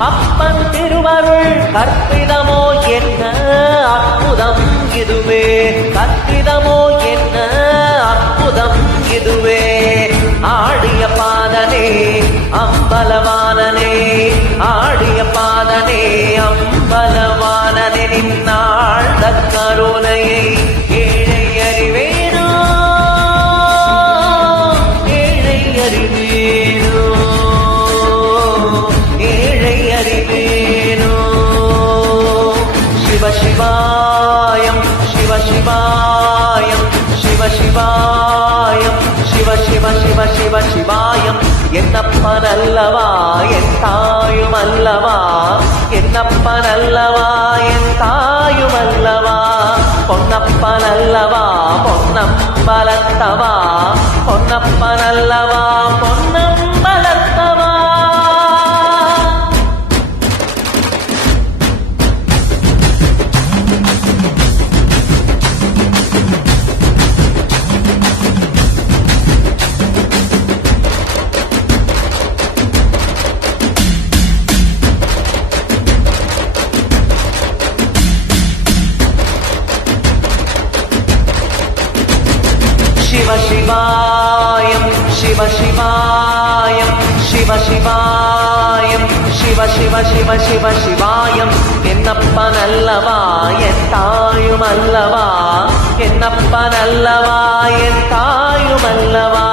அப்பன் திருவருள் கற்பிதமோ என்ன அற்புதம் இதுவே? கற்பிதமோ என்ன அற்புதம் இதுவே? ஆடிய பாதனே அம்பலவா ஏழை அறிவேனோ சிவ சிவாயம் சிவ சிவாயம் சிவ சிவாயம் சிவ சிவ சிவ சிவ சிவாயம் என்னப்பன் அல்லவா என் தாயும் அல்லவா என்னப்பன் அல்லவா शिव शिवाय शिव शिवाय शिव शिव शिव शिव शिवाय എന്നപ്പനല്ലവായ തായുമല്ലവാ എന്നപ്പനല്ലവായ തായുമല്ലവാ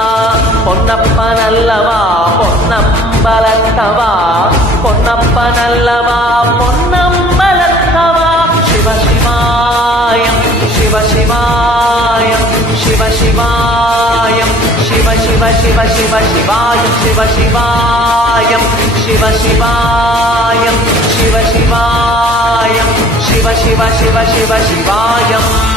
പൊന്നപ്പനല്ലവാ പൊന്നമ്പലത്തവാ പൊന്നപ്പനല്ലവാ പൊന്നമ്പലത്തവാ ശിവ ശിവായം ശിവ ശിവായം ശിവ ശിവായ சிவ சிவ சிவ சிவாயம் சிவ சிவாயம் சிவ சிவாயம் சிவ சிவாயம் சிவ சிவ சிவ சிவ சிவாயம்